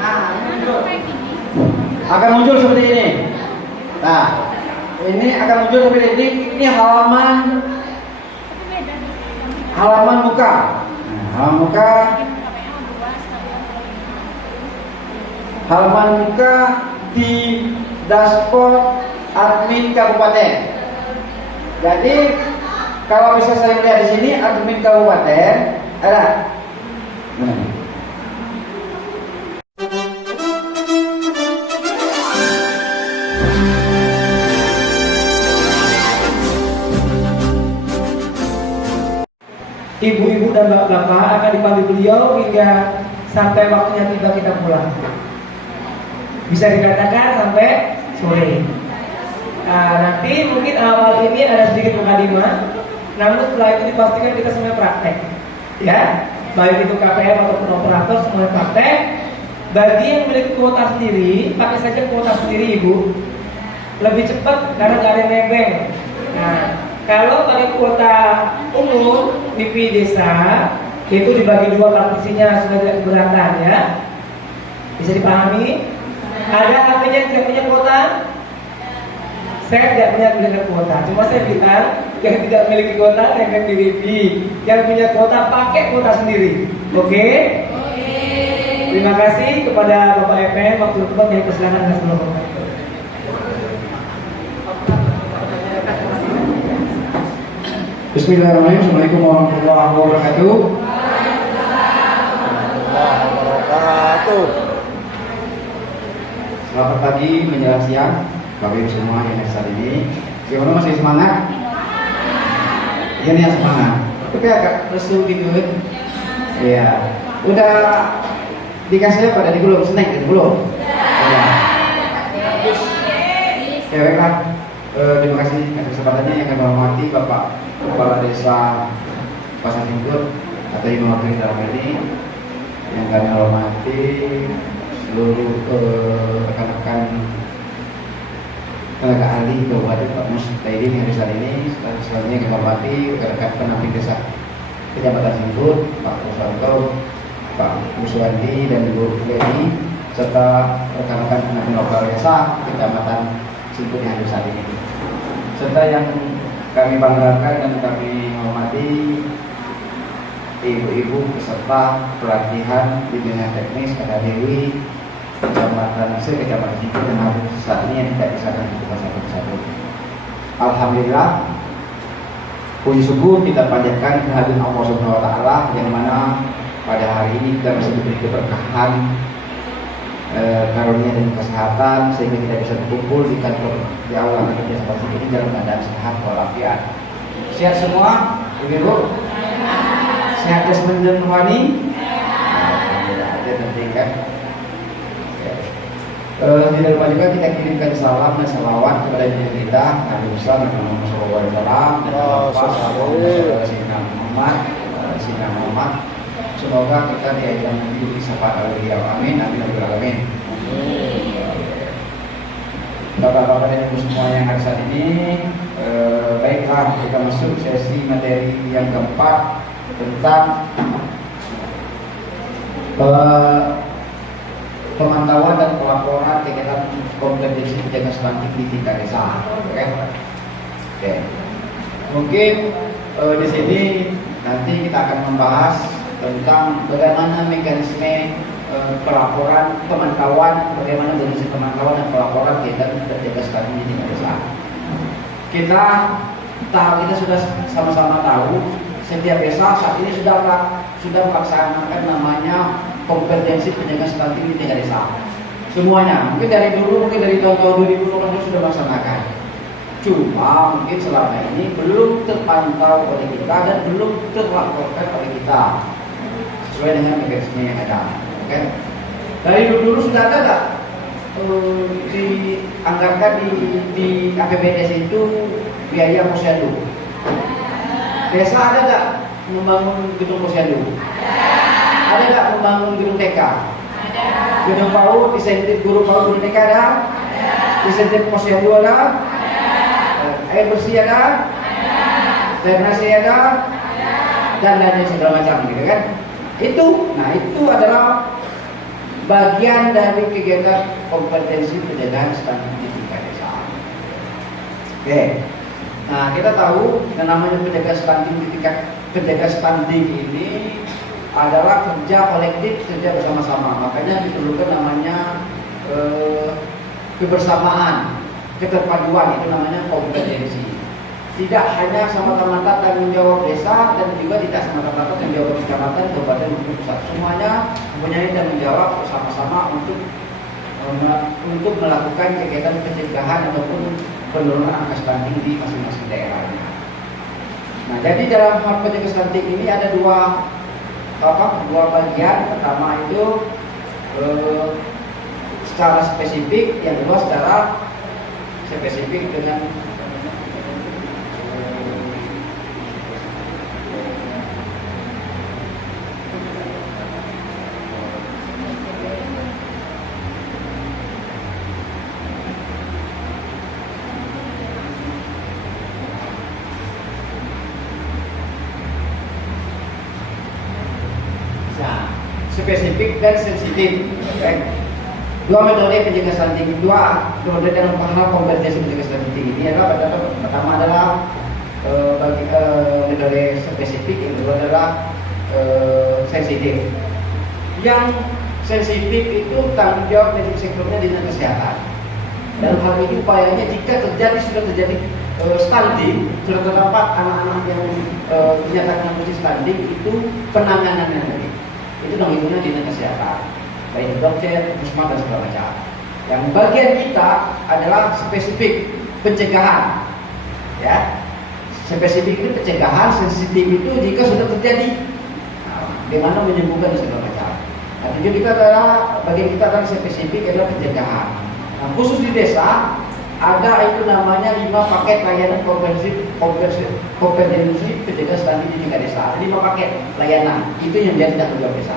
Nah, ini muncul. Akan muncul seperti ini. Nah, ini akan muncul seperti ini. Ini halaman muka. Nah, halaman muka di dashboard admin kabupaten. Jadi kalau bisa saya lihat di sini admin kabupaten ada. Ibu-ibu dan bapak-bapak akan dipanggil beliau hingga sampai waktunya tiba kita pulang. Bisa dikatakan sampai sore. Nanti mungkin awal ini ada sedikit mukadimah, namun setelah itu dipastikan kita semua praktek, ya, baik itu KPM ataupun operator semua praktek. Bagi yang memiliki kuota sendiri, pakai saja kuota sendiri ibu, lebih cepat karena nggak ada yang nebeng. Nah, kalau pakai kuota umum MIPI desa itu dibagi dua kartusinya supaya tidak keberatan, ya. Bisa dipahami? Ada artinya yang tidak punya kuota? Saya tidak punya kuota, cuma saya bilang yang tidak memiliki kuota dengan DWP, yang punya kuota pakai kuota sendiri. Oke? Terima kasih kepada Bapak EPM waktu tempat yang kesilakan dan sebelumnya. Bismillahirrahmanirrahim. Assalamualaikum warahmatullahi wabarakatuh. Selamat pagi menjelang siang, Bapak Ibu semua yang hadir saat ini. Gimana, masih semangat? Iya nih, semangat. Tapi agak lesu gitu. Iya. Udah dikasih apa tadi belum? Snack gitu belum? Ya. Ya baiklah. Terima kasih atas kesempatannya yang kami hormati Bapak Kepala Desa Pasar Timur atau yang mewakili dalam ini, yang kami hormati seluruh rekan-rekan tenaga ahli Kabupaten Pak Mustahidin yang saat ini. Selanjutnya kami hormati rekan-rekan pendamping desa Kecamatan Simput, Pak Musanto, Pak Muswandi dan Ibu Leni, serta rekan-rekan pendamping lokal desa Kecamatan Simput yang saat ini, serta yang kami banggakan dan kami hormati ibu-ibu peserta pelatihan bimbingan teknis Kata Dewi Kecamatan Simput dan saat ini yang tidak bisa kami buka satu-satu. Alhamdulillah, puji syukur kita panjatkan kehadiran Allah Subhanahu wa taala yang mana pada hari ini kita masih diberi keberkahan, karunia dan kesehatan sehingga kita bisa berkumpul di kantor di aula kerja seperti ini dalam keadaan sehat walafiat. Sehat semua, ibu? Sehat jasmani dan rohani? Alhamdulillah, ada penting kan? Tidak lupa juga kita kirimkan salam dan salawat kepada diri kita, Nabi Muhammad SAW. Semoga kita diajak menjadi syafaat beliau. Amin, amin, amin. Bapak-bapak dan ibu semua yang ada saat ini, baiklah kita masuk sesi materi yang keempat tentang pemantauan dan pelaporan kegiatan kompetensi penjaga stunting di tingkat desa. Oke. Mungkin di sini nanti kita akan membahas tentang bagaimana mekanisme pelaporan, pemantauan, bagaimana jenis pemantauan dan pelaporan kegiatan penjaga stunting di tingkat desa. Kita sudah sama-sama tahu setiap desa saat ini sudah melaksanakan namanya kompetensi penjaga stunting di tingkat desa. Semuanya, mungkin dari tahun 2020 sudah melaksanakan. Cuma mungkin selama ini belum terpantau oleh kita dan belum terlaporkan oleh kita sesuai dengan mekanisme yang ada. Oke? Dari dulu sudah ada nggak dianggarkan di APBDes itu biaya posyandu? Desa ada nggak membangun gedung posyandu? Ada nggak membangun gedung TK? Ada. Gedung PAUD, insentif guru PAUD guru TK ada? Insentif posyandu ada? Air bersih ada? Drainase ada? Dan lainnya segala macam gitu kan? Itu adalah bagian dari kegiatan kompetensi pencegahan stunting di tingkat desa. Oke. Nah, kita tahu yang namanya pencegahan stunting ini adalah kerja kolektif, kerja bersama-sama. Makanya diperlukan namanya kebersamaan, keterpaduan, itu namanya kompetensi. Tidak hanya semata-mata tanggung jawab desa dan juga tidak semata-mata tanggung jawab kecamatan, kabupaten maupun pusat. Semuanya mempunyai tanggung jawab bersama-sama untuk melakukan kegiatan pencegahan ataupun penurunan angka stunting di masing-masing daerahnya. Nah, jadi dalam hal pencegahan stunting ini ada dua bagian. Pertama itu secara spesifik, yang kedua secara spesifik dengan spesifik dan sensitif. Dua metode pencegahan stunting, dua metode dalam hal kompetensi pencegahan stunting ini adalah pertama adalah metode spesifik, yang kedua adalah sensitif. Yang sensitif itu tanggung jawab medis sektornya dinas kesehatan. Dalam hal ini upayanya jika sudah terjadi stunting, sudah terdapat anak-anak yang dinyatakan positif stunting, itu penanganannya tadi. Itu namanya dinas kesehatan, baik dokter, puskesmas dan segala macam. Yang bagian kita adalah spesifik pencegahan, ya. Spesifik itu pencegahan, sensitif itu jika sudah terjadi, bagaimana menyembuhkan dan segala macam. Nah, tujuan kita adalah bagian kita adalah spesifik adalah pencegahan. Nah, khusus di desa ada itu namanya 5 paket layanan kompetensi pencegahan stunting di tingkat desa. 5 paket layanan itu yang menjadi tanggung jawab desa.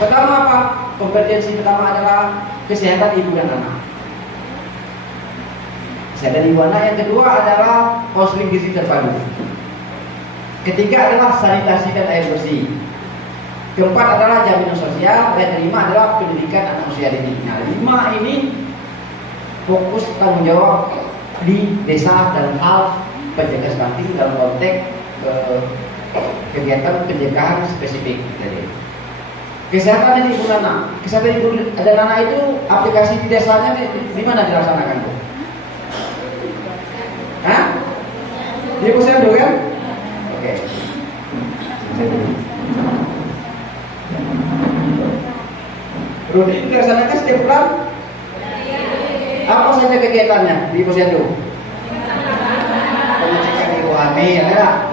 Pertama apa? Kompetensi pertama adalah kesehatan ibu dan anak. Kesehatan ibu anak. Yang kedua adalah konseling gizi terpadu. Ketiga adalah sanitasi dan air bersih. Keempat adalah jaminan sosial. Yang kelima adalah pendidikan anak usia dini. Nah, 5 ini fokus tanggung jawab di desa dalam hal pencegahan stunting dalam konteks kegiatan pencegahan spesifik. Jadi, kesehatan ibu dan anak, kesehatan ibu dan anak itu aplikasi di desanya di mana dilaksanakan, Bu? Hah? Di posyandu kan? Oke. Rutin dilaksanakan setiap bulan. Apa saja kegiatannya di posyandu? Pengecekan ibu hamil, ya.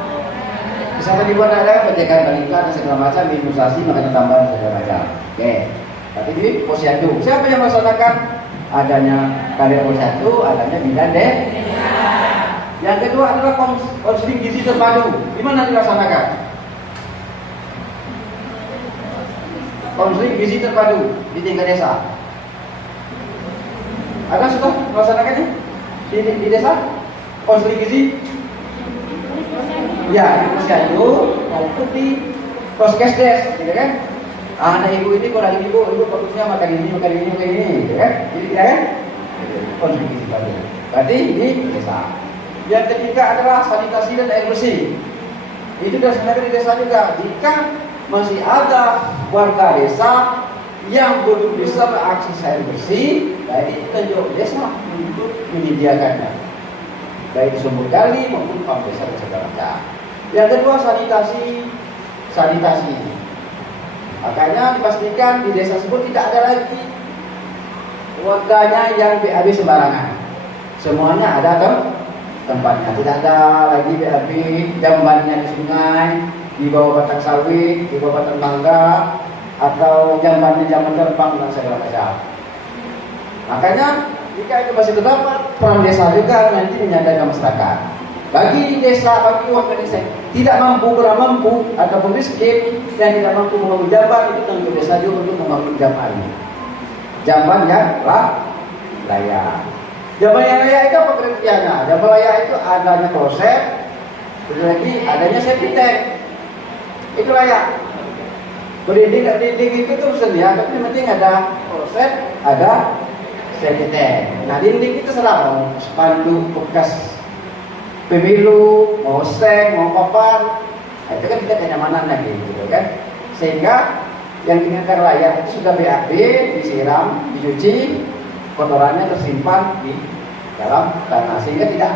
Misalnya di mana ada pencegahan balita dan segala macam, imunisasi, makanya tambahan segala macam. Oke. Tapi di posyandu, siapa yang melaksanakan? Adanya karya posyandu, adanya bidan deh. Yang kedua adalah konseling gizi terpadu. Di mana dilaksanakan? Konseling gizi terpadu di tingkat desa. Ada sudah melaksanakannya di desa konseling gizi? Ya, di posyandu maupun di poskesdes, gitu kan? Anak ibu ini kurang ibu fokusnya makan ini, gitu kan? Jadi kan? Konseling gizi tadi. Berarti di desa. Yang ketiga adalah sanitasi dan air bersih. Itu dilaksanakan di desa juga. Jika masih ada warga desa yang belum bisa mengakses air bersih, jadi kita jauh desa untuk menyediakannya, baik sumber gali maupun pam desa dan segala macam. Yang kedua sanitasi. Makanya dipastikan di desa tersebut tidak ada lagi warganya yang BAB sembarangan. Semuanya ada tempatnya. Tidak ada lagi BAB jambannya di sungai, di bawah batang sawit, di bawah batang mangga, atau jamban terbang dan segala macam. Makanya jika itu masih terdapat, peran desa juga nanti menyadarkan masyarakat. Bagi desa, bagi warga desa tidak mampu, kurang mampu, ataupun miskin yang tidak mampu membangun jamban, itu tanggung desa juga untuk membangun jamban. Jamban yang layak. Jamban yang layak itu apa pengertiannya? Jamban layak itu adanya kloset, terus lagi adanya septic tank. Itu layak. Berdinding itu terus ya, tapi yang penting ada ada CTT. Nah di kita serang spanduk bekas pemilu, mau seng, mau papan, itu kan kita kenyamanan lagi gitu kan. Sehingga yang di lingkar layar itu sudah BAB, disiram, dicuci, kotorannya tersimpan di dalam tanah sehingga tidak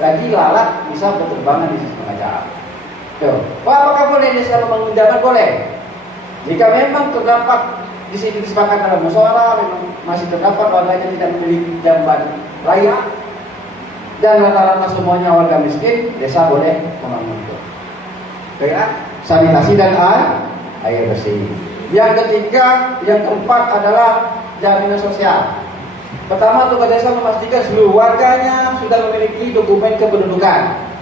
lagi lalat bisa berterbangan di sistem acara. Tuh, apakah boleh desa membangun jamban? Boleh. Jika memang terdapat di sini disepakati dalam musyawarah, memang masih terdapat warganya tidak memiliki jamban layak dan rata-rata semuanya warga miskin, desa boleh membangun itu. Kayak sanitasi dan air bersih. Yang ketiga, yang keempat adalah jaminan sosial. Pertama, tugas desa memastikan seluruh warganya sudah memiliki dokumen kependudukan.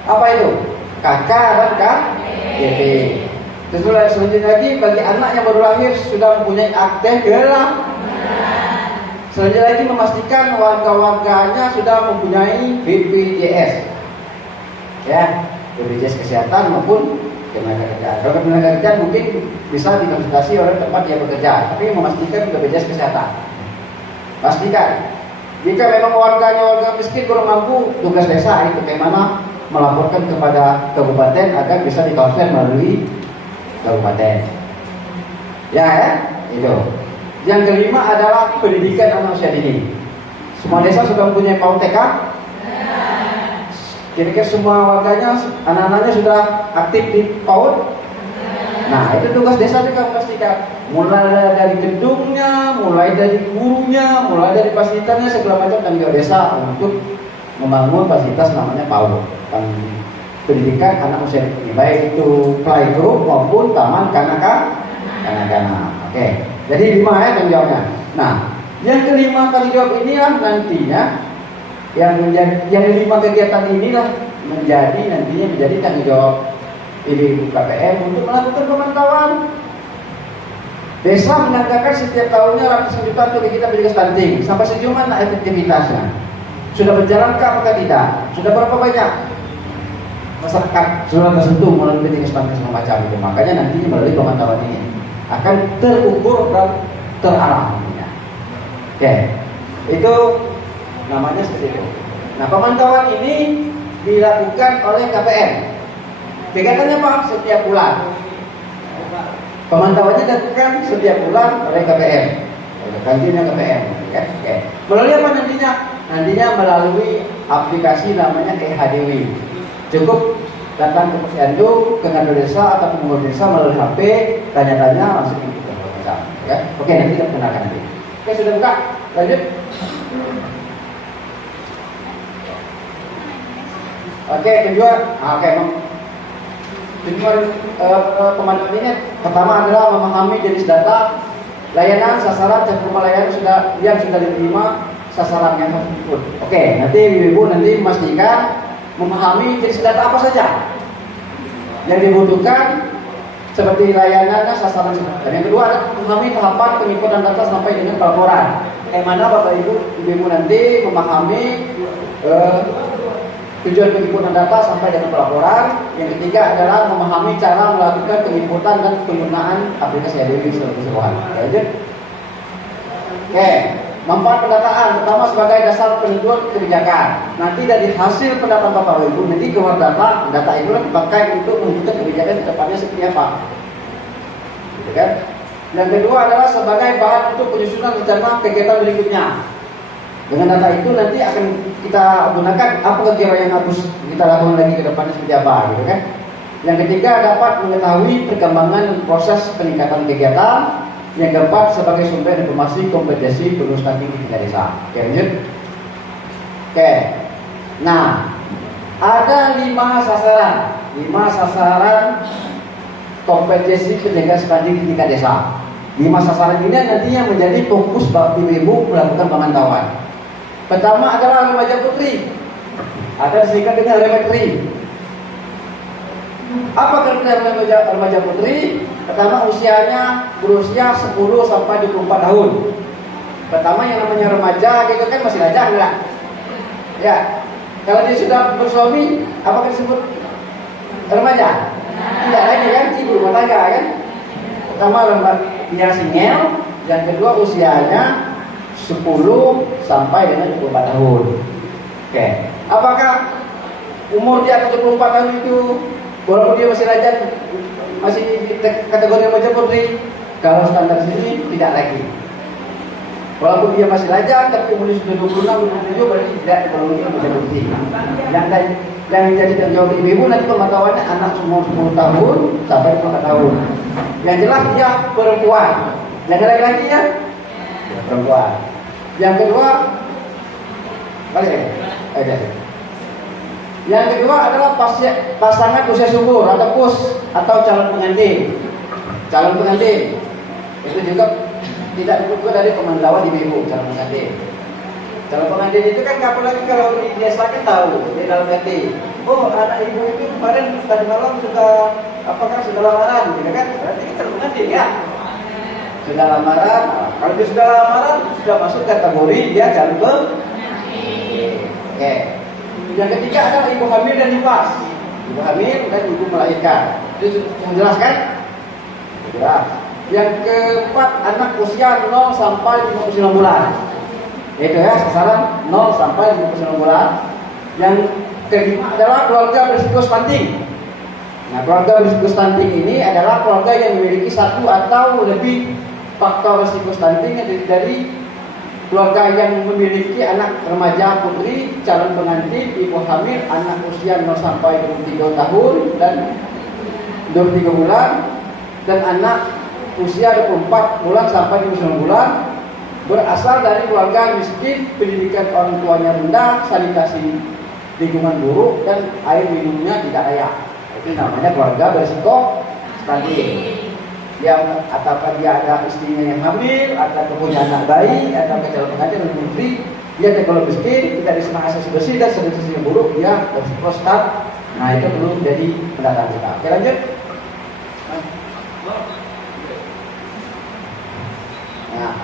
Apa itu? KK dan KTP. Terus selanjutnya lagi bagi anak yang baru lahir sudah mempunyai akte kelahiran. Selanjutnya lagi memastikan warga-warganya sudah mempunyai BPJS, ya, BPJS kesehatan maupun tenaga kerjaan. Kalau tenaga kerjaan mungkin bisa dikonsultasi oleh tempat dia bekerja, tapi memastikan BPJS kesehatan. Pastikan. Jika memang warganya warga miskin kurang mampu, tugas desa itu bagaimana melaporkan kepada kabupaten agar bisa dikausir melalui kabupaten. Ya, itu. Yang kelima adalah pendidikan anak usia dini. Semua desa sudah mempunyai PAUD TK? Kira-kira semua warganya, anak-anaknya sudah aktif di PAUD? Nah, itu tugas desa juga memastikan. Mulai dari gedungnya, mulai dari gurunya, mulai dari fasilitasnya segala macam tanggung jawab desa untuk membangun fasilitas namanya PAUD. Pendidikan anak usia dini, baik itu playgroup maupun taman kanak-kanak. Oke, jadi 5 ya tanggung jawabnya. Nah, yang kelima tanggung jawab inilah nantinya yang 5 kegiatan inilah nantinya menjadi tanggung jawab Ibu KPM untuk melakukan pemantauan. Desa menganggarkan setiap tahunnya ratusan juta untuk kegiatan pendidikan stunting. Sampai sejauh mana efektivitasnya? Sudah berjalankah apakah tidak? Sudah berapa banyak masyarakat sudah tersentuh melalui pendidikan stunting semua macam itu? Makanya nantinya melalui pemantauan ini akan terukur dan terarah. Oke, itu namanya seperti itu. Nah, pemantauan ini dilakukan oleh KPM. Kegiatannya apa? Setiap bulan. Pemantauannya dilakukan setiap bulan oleh KPM. Kantinnya KPM. Oke. Melalui apa nantinya? Nantinya melalui aplikasi namanya EHDW. Cukup datang ke posyandu, ke kantor desa atau pengurus desa melalui HP, tanya-tanya langsung ikut ke desa. Ya. Oke, nanti kita kenalkan nanti. Oke, sudah buka. Lanjut. Oke, kedua, pemantauan ini pertama adalah memahami jenis data, layanan, sasaran, cakupan layanan yang sudah diterima, sasaran yang harus diikut. Oke, nanti ibu nanti memastikan memahami jenis data apa saja yang dibutuhkan seperti layanan, sasaran, dan yang kedua adalah memahami tahapan penginputan data sampai dengan pelaporan. Mana Bapak Ibu nanti memahami tujuan penginputan data sampai dengan pelaporan. Yang ketiga adalah memahami cara melakukan penginputan dan penggunaan aplikasi EHDW secara keseluruhan. Oke, manfaat pendataan pertama sebagai dasar penentuan kebijakan. Nanti dari hasil pendataan Bapak Ibu nanti keluar data itu dipakai untuk menentukan kebijakan ke depannya seperti apa. Gitu kan? Yang kedua adalah sebagai bahan untuk penyusunan rencana kegiatan berikutnya. Dengan data itu nanti akan kita gunakan apa kegiatan yang harus kita lakukan lagi ke depannya seperti apa, gitu kan? Yang ketiga dapat mengetahui perkembangan proses peningkatan kegiatan. Yang keempat sebagai sumber informasi kompetensi penulis stunting di tingkat desa. Oke, lanjut. Oke. Nah, ada 5 sasaran. 5 sasaran kompetensi pendidikan stunting di tingkat desa. 5 sasaran ini nantinya menjadi fokus Bapak Ibu melakukan pemantauan. Pertama adalah remaja putri. Ada disingkat dengan remetri. Apa kriteria remaja putri? Pertama usianya berusia 10 sampai 24 tahun. Pertama yang namanya remaja gitu kan masih lajang enggak? Ya. Kalau dia sudah bersuami, apakah disebut remaja? Tidak lagi kan, ibu rumah tangga kan? Pertama dia single, yang kedua usianya sampai dengan 24 tahun. Oke. Apakah umur di atas 24 tahun itu walaupun dia masih rajin masih di kategori remaja putri? Kalau standar sini tidak lagi. Walaupun dia masih lajang tapi umurnya sudah 26, 27 berarti tidak tergolong remaja putri. Yang jadi tanggung jawab ibu nanti pengetahuannya anak umur 10 tahun sampai 4 tahun. Yang jelas dia perempuan. Yang laki-laki ya perempuan. Yang kedua, yang kedua adalah pasangan usia subur atau PUS atau calon pengantin. Calon pengantin itu juga tidak luput dari pemantauan ibu calon pengantin. Calon pengantin itu kan apalagi kalau di desa kan tahu di dalam hati. Oh, anak ibu itu kemarin tadi malam sudah lamaran, gitu kan? Berarti kan calon pengantin ya. Sudah lamaran. Kalau dia sudah lamaran sudah masuk kategori dia calon pengantin. Oke. Yang ketiga adalah ibu hamil dan nifas. Ibu hamil dan ibu melahirkan. Itu menjelaskan? Jelas. Yang keempat anak usia 0 sampai 59 bulan. Itu ya sasaran 0 sampai 59 bulan. Yang kelima adalah keluarga berisiko stunting. Nah, keluarga berisiko stunting ini adalah keluarga yang memiliki satu atau lebih faktor risiko stunting dari keluarga yang memiliki anak remaja putri, calon pengantin, ibu hamil, anak usia 0 sampai 23 tahun dan 23 bulan, dan anak usia 24 bulan sampai 29 bulan, berasal dari keluarga miskin, pendidikan orang tuanya rendah, sanitasi lingkungan buruk, dan air minumnya tidak layak. Itu namanya keluarga berisiko stunting. Yang apakah dia ada istrinya yang hamil, atau punya anak bayi, atau calon pengantin dan putri, dia kalau miskin, tidak disenang asasi bersih dan sanitasi yang buruk, dia berisiko stunting. Nah, itu perlu menjadi pendataan kita. Oke, lanjut. Nah,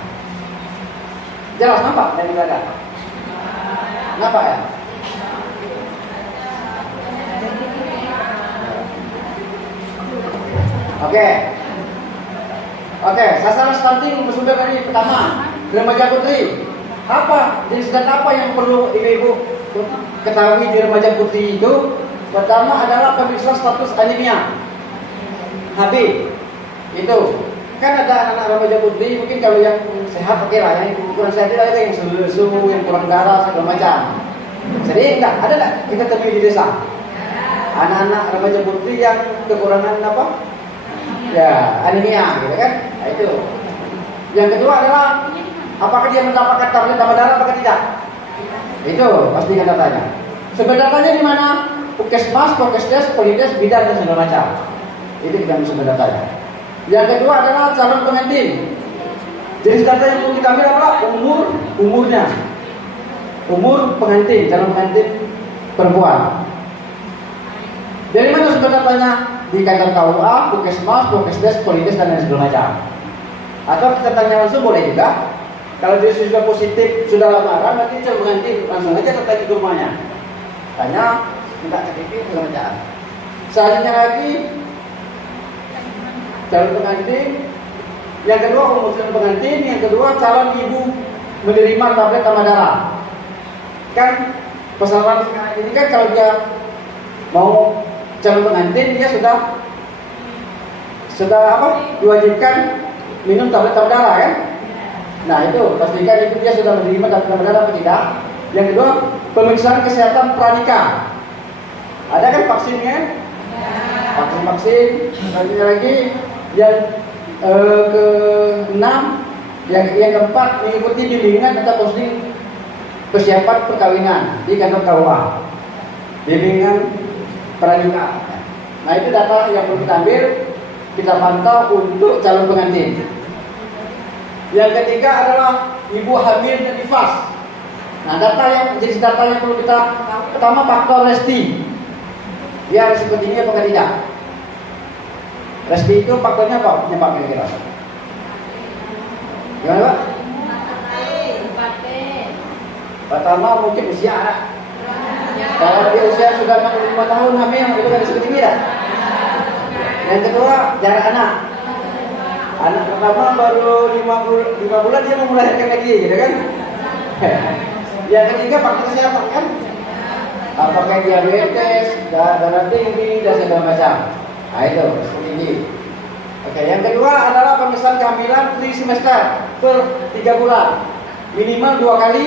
jelas nampak dari belakang? Nampak ya? Oke, sasaran stunting bersumber dari pertama, remaja putri. Apa jenis zat apa yang perlu ibu-ibu ketahui di remaja putri itu? Pertama adalah pemeriksaan status anemia. HB itu kan ada anak-anak remaja putri, mungkin kalau yang sehat oke lah, yang kurang sehat ada yang susu, yang kurang darah segala macam. Jadi enggak ada kita temui di desa anak-anak remaja putri yang kekurangan apa? Ya, anemia gitu kan? Nah, itu. Yang kedua adalah apakah dia mendapatkan tablet tambah darah atau tidak? Itu pasti kan datanya. Sebenarnya di mana? Puskesmas, Polkesdes, Polides, Bidan dan segala macam. Itu kita bisa datanya. Yang kedua adalah calon pengantin. Jenis data yang perlu kita ambil adalah umurnya. Umur pengantin, calon pengantin perempuan. Dari mana sumber datanya? Di kantor KUA, Puskesmas, Polkesdes, Polides dan lain segala macam. Atau kita tanya langsung boleh juga. Kalau dia sudah positif, sudah lamaran, nanti calon pengantin langsung aja datang ke rumahnya. Tanya, minta KTP segala macam. Selanjutnya lagi calon pengantin. Yang kedua umur calon pengantin. Yang kedua calon ibu menerima tablet tambah darah. Kan pesanan ini kan kalau dia mau calon pengantin dia sudah apa? Diwajibkan minum tablet tambah darah kan? Nah itu pastikan itu dia sudah menerima tablet tambah darah atau tidak. Yang kedua pemeriksaan kesehatan pranikah. Ada kan vaksinnya? Vaksin. Selanjutnya lagi yang ke-6, yang keempat mengikuti bimbingan atau counseling persiapan perkawinan di kantor KUA. Bimbingan pranikah. Nah itu data yang perlu kita ambil, kita pantau untuk calon pengantin. Yang ketiga adalah ibu hamil dan nifas. Nah jenis data yang perlu kita, pertama faktor resti. Dia risiko tinggi atau tidak? Resti itu faktornya apa? Penyebab kira-kira. Gimana Pak? Pertama mungkin usia. Kalau dia usia sudah 65 tahun hamil, itu kan risiko tinggi ya? Yang kedua jarak anak. Anak pertama baru 5 bulan dia mau melahirkan lagi, gitu kan? Yang ketiga faktor kesehatan kan? Apakah diabetes, darah tinggi, dan segala macam. Nah itu seperti ini. Oke, yang kedua adalah pemeriksaan kehamilan trimester per 3 bulan, minimal 2 kali.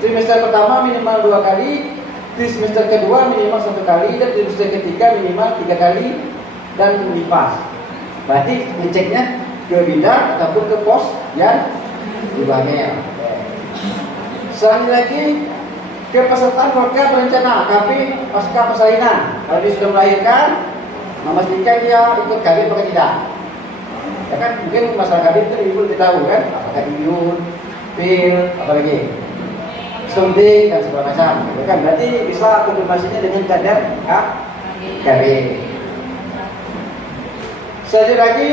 Trimester pertama minimal 2 kali, trimester kedua minimal 1 kali, dan trimester ketiga minimal 3 kali, dan nifas. Berarti diceknya ke bidan ataupun ke pos yang dibangun. Selanjutnya lagi kepesertaan keluarga berencana KP pasca persalinan. Kalau dia sudah melahirkan, memastikan dia ikut KB atau tidak. Ya kan mungkin masalah KB itu ibu tidak tahu kan, apakah imun, pil, apalagi suntik dan segala macam. Ya kan berarti bisa konfirmasinya dengan kadar KB. Selanjutnya lagi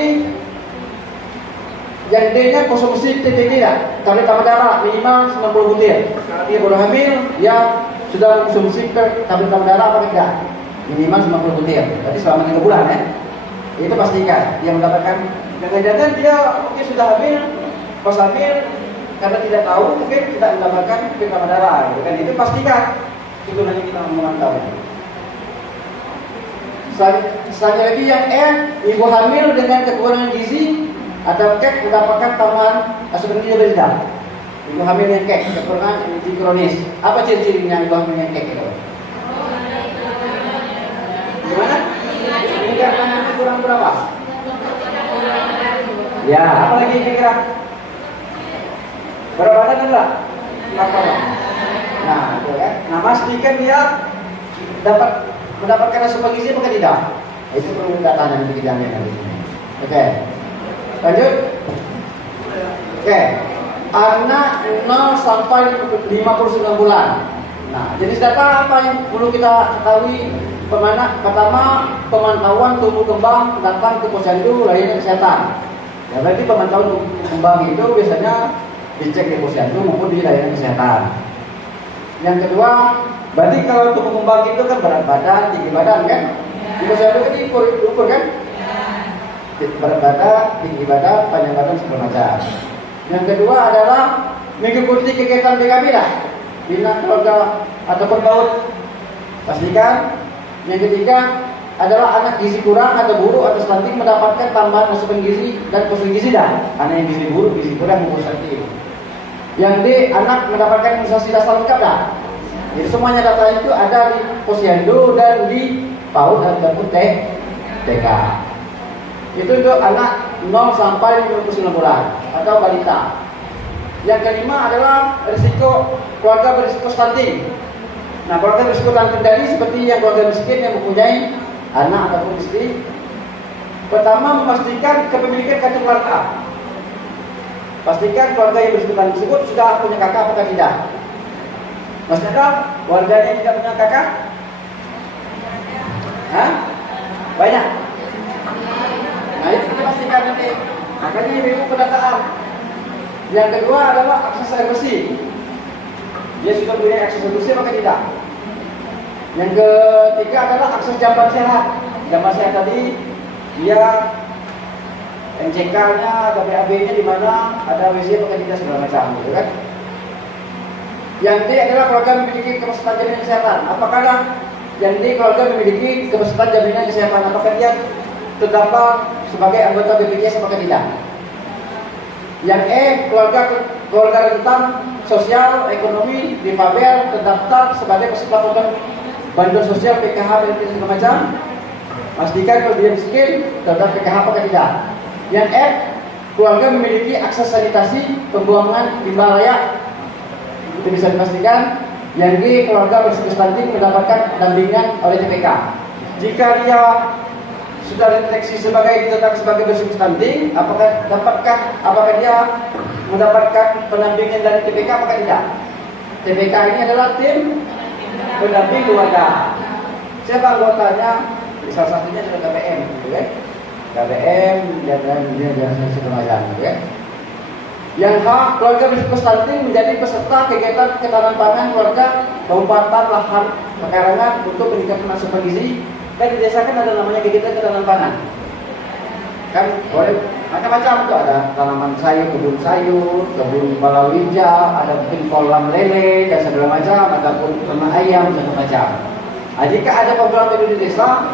yang D-nya konsumsi TTG ya, tablet tambah darah minimal 90 butir. Kalau dia baru hamil, dia sudah konsumsi tablet tambah darah apa tidak? Minimal 90 butir. Berarti selama 3 bulan ya. Itu pastikan dia mendapatkan. Jangan-jangan dia mungkin sudah hamil, pas hamil karena tidak tahu mungkin tidak mendapatkan tablet tambah darah. Gitu kan? Itu pastikan. Itu nanti kita memantau. Selanjutnya lagi yang E, ibu hamil dengan kekurangan gizi atau kek mendapatkan tambahan asupan gizi berbeda. Ibu hamil yang kek kekurangan gizi kronis. Apa ciri-cirinya ibu hamil yang kek itu? Gimana? Ini karena kurang berapa? Ya, apa lagi kira-kira? Berapa badan enggak? Nah, itu kan. Nah, pastikan dia mendapatkan asupan gizi apa tidak? Itu perlu datanya nanti kita lihat nanti. Oke. Lanjut. Oke. Anak 0 sampai 59 bulan. Nah, jenis data apa yang perlu kita ketahui? Pertama, pemantauan tumbuh kembang datang ke posyandu layanan kesehatan. Ya, berarti pemantauan tumbuh kembang itu biasanya dicek di posyandu maupun di layanan kesehatan. Yang kedua, berarti kalau tumbuh kembang itu kan berat badan, tinggi badan kan? Di posyandu kan diukur kan? Berat badan, tinggi badan, panjang badan segala macam. Yang kedua adalah mengikuti kegiatan PKB lah, bina keluarga ataupun PAUD. Pastikan. Yang ketiga adalah anak gizi kurang atau buruk atau stunting mendapatkan tambahan asupan gizi dan konsumsi gizi dah. Anak yang gizi buruk, gizi kurang maupun stunting. Yang D, anak mendapatkan imunisasi dasar lengkap dah. Jadi semuanya data itu ada di posyandu dan di PAUD ataupun TK. Itu untuk anak 0 sampai 59 bulan atau balita. Yang kelima adalah risiko keluarga berisiko stunting. Nah, keluarga berisiko stunting tadi seperti yang keluarga miskin yang mempunyai anak ataupun istri. Pertama, memastikan kepemilikan kartu keluarga. Pastikan keluarga yang berisiko stunting tersebut sudah punya kakak atau tidak. Maksudnya warganya tidak punya kakak? Hah? Banyak? Nah, itu kita pastikan nanti. Makanya ibu pendataan. Yang kedua adalah akses air bersih. Dia sudah punya akses air bersih maka tidak. Yang ketiga adalah akses jamban sehat. Jamban sehat tadi dia NCK-nya, KBAB-nya di mana ada WC maka tidak segala macam, gitu kan? Yang D adalah keluarga memiliki kepesertaan jaminan kesehatan. Apakah yang D keluarga memiliki kepesertaan jaminan kesehatan? Apakah dia terdaftar sebagai anggota BPJS apakah tidak? Yang E keluarga rentan sosial ekonomi difabel terdaftar sebagai peserta program bantuan sosial PKH dan segala macam. Pastikan kalau dia miskin terdaftar PKH apakah tidak? Yang F keluarga memiliki akses sanitasi pembuangan limbah layak. Itu bisa dipastikan. Yang G keluarga berisiko stunting mendapatkan pendampingan oleh TPK. Jika dia sudah dideteksi ditetapkan sebagai berisiko stunting, apakah dia mendapatkan pendampingan dari TPK apakah tidak? TPK ini adalah tim pendamping keluarga. Siapa anggotanya? Salah satunya adalah KBM, gitu kan? KBM dan segala macam, gitu kan? Yang H, keluarga berisiko stunting menjadi peserta kegiatan ketahanan pangan keluarga, pengumpatan lahan pekarangan untuk peningkatan asupan gizi. Dan biasakan ada namanya kegiatan ketahanan pangan. kan boleh macam-macam tuh, ada tanaman sayur, kebun palawija, ada mungkin kolam lele dan segala macam, ataupun ternak ayam segala macam. Nah, jika ada program itu di desa,